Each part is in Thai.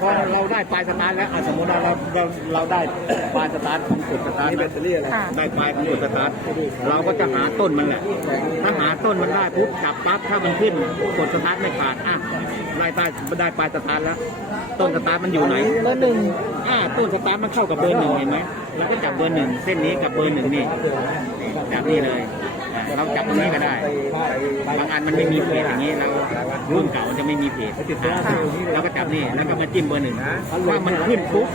พอเราได้ปลายสตาร์ทแล้วอะสมมติว่าเราเราเราได้ปลายสตาร์ทของกดสตาร์ทนี่แบตเตอรี่อะไรค่ะได้ปลายของกดสตาร์ทเราก็จะหาต้นมันแหละถ้าหาต้นมันได้ปุ๊บจับปั๊บถ้ามันขึ้นกดสตาร์ทไม่ขาดอะได้ปลายได้ปลายสตาร์ทแล้ว ต้นสตาร์ทมันอยู่ไหนเบอร์หนึ่งอ่าต้นสตาร์ทมันเข้ากับเบอร์หนึ่งเห็นไหมเราก็จับเบอร์หนึ่งเส้นนี้กับเบอร์หนึ่งนี่จับนี่เลยอ่า เราจับตรงนี้ก็ได้บางอันมันไม่มีเพจอย่างนี้เรารุ่นเก่าจะไม่มีเพจอ่าเราก็จับนี่แล้วก็มาจิ้มเบอร์หนึ่งถ้ามันขึ้นปุ๊บ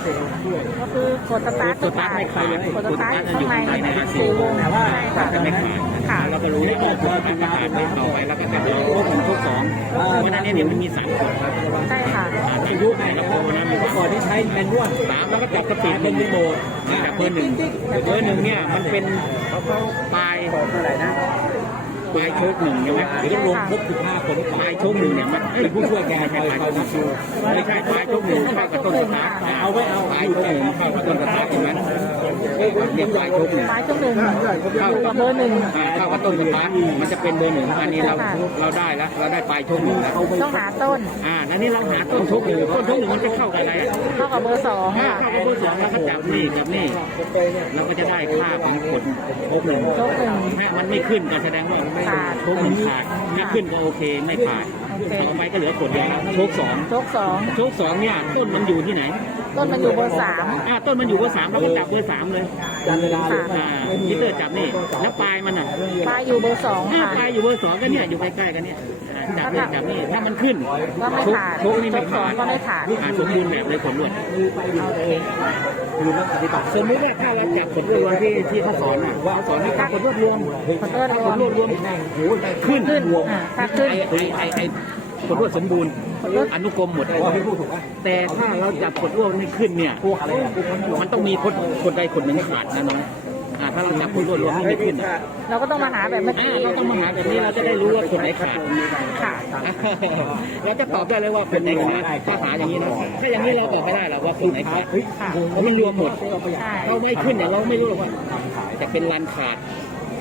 ก็คือกดสตาร์ทกดสตาร์ทไม่ขาดกดสตาร์ทกดสตาร์ทจะอยู่ข้างในข้างในนะสี่วงใช่ค่ะจะไม่ขาดค่ะเราก็รู้ว่าออกกดสตาร์ทไม่ขาดไม่ต่อไปแล้วก็จะโชคหนึ่งโชค สองเพราะฉะนั้นเนี่ยเดี๋ยวมันมีสามกดครับใช่ค่ะอ่าอายุไหนแล้วโปรนะมีก่อนที่ใช้แมนนวลสามแล้วก็จับสปีดเป็นรีโมทนี่จับเบอร์หนึ่งเบอร์หนึ่งเนี่ยมันเป็นปลายเท่าไหร่นะปลายโชคหนึ่งใช่ไหมเดี๋ยวต้องรวมครบสิบห้าคนปลายโชคหนึ่งเนี่ยมันเป็นผู้ช่วยแกใช่ปลายโชคหนึ่งไม่ใช่ปลายโชคหนึ่งเข้ากับต้นสตาร์ทเอาไว้เอาปลายโชคหนึ่งเข้ากับต้นสตาร์ทเห็นไหม เนี่ยปลายโชคหนึ่งปลายช่วงหนึ่งอยู่กับเบอร์หนึ่ง อ่าเข้ากับต้นสตาร์ทมันจะเป็นเบอร์หนึ่งอันนี้เราเราได้แล้วเราได้ปลายโชคหนึ่งแล้วต้องหาต้นอ่าแล้วนี่เราหาต้นโชคหนึ่งต้นโชคหนึ่งมันจะเข้ากับอะไรอะเข้ากับเบอร์สองถ้าค่ะเข้ากับเบอร์สองแล้วก็จับนี่กับนี่เราก็จะได้ค่าของกดโชคหนึ่งโชคหนึ่งแม้มันไม่ขึ้นก็แสดงว่าขาดโชคหนึ่งขาดไม่ขึ้นก็โอเคไม่ขาด โอเคต่อไปก็เหลือกดเดียวแล้วโชคสองโชคสองโชคสองเนี่ยต้นมันอยู่ที่ไหน ต้นมันอยู่เบอร์สามอ่าต้นมันอยู่เบอร์สามเราก็จับเบอร์สามเลยจันเวลาเลยอ่ามิเตอร์จับนี่แล้วปลายมันอะปลายอยู่เบอร์สองอ่าค่ะปลายอยู่เบอร์สองก็เนี่ยอยู่ใกล้ๆกันเนี่ยอ่าจับนี่จับนี่ถ้ามันขึ้นก็ไม่โชคขาดโชคนี่ไม่ขาดโชคสองก็ไม่ขาดอ่าสมบูรณ์แบบเลยผลรวดโอเคคือนักปฏิบัติสมมติว่าถ้าเราจับผลรวมที่ที่เขาสอนอะว่าเขาสอนให้จับผลรวมรวมขอโทษรวมผลรวมรวมขึ้นขึ้นอ่าถ้าขึ้นไอ้ไอ้ไอ้ ไอ้ผลรวมสมบูรณ์อนุกรมหมดว่าพี่พูดถูกไหมแต่ถ้าเราจับผลรวมไม่ขึ้นเนี่ยพวกอะไรอะมันต้องมีคนคนใดคนหนึ่งขาดนะน้องอ่าถ้าเราจับผลรวมรวมไม่ขึ้นอะเราก็ต้องมาหาแบบเมื่ออ่ากี้เราต้องมาหาแบบนี้เราจะได้รู้ว่าคนไหนขาดค่ะเราจะตอบได้เลยว่าคนไหนขาดถ้าหาอย่างนี้นะถ้าอย่างนี้เราตอบไม่ได้หรอกว่าคนไหนขาดค่ะเพราะมันรวมหมดใช่เราไม่ขึ้นเนี่ยเราไม่รู้หรอกว่าจะเป็นรันขาด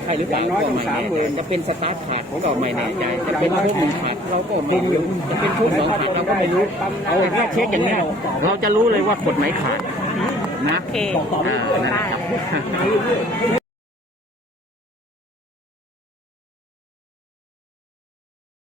ใช่หรือเปล่าก็ไม่แน่จะเป็นสตาร์ทขาดก็ไม่แน่ใจจะเป็นโชคหนึ่งขาดเราก็ไม่รู้จะเป็นโชคสองขาดเราก็ไม่รู้เอาแค่เช็คอย่างนี้เราจะรู้เลยว่ากดไหนขาดนะโอเค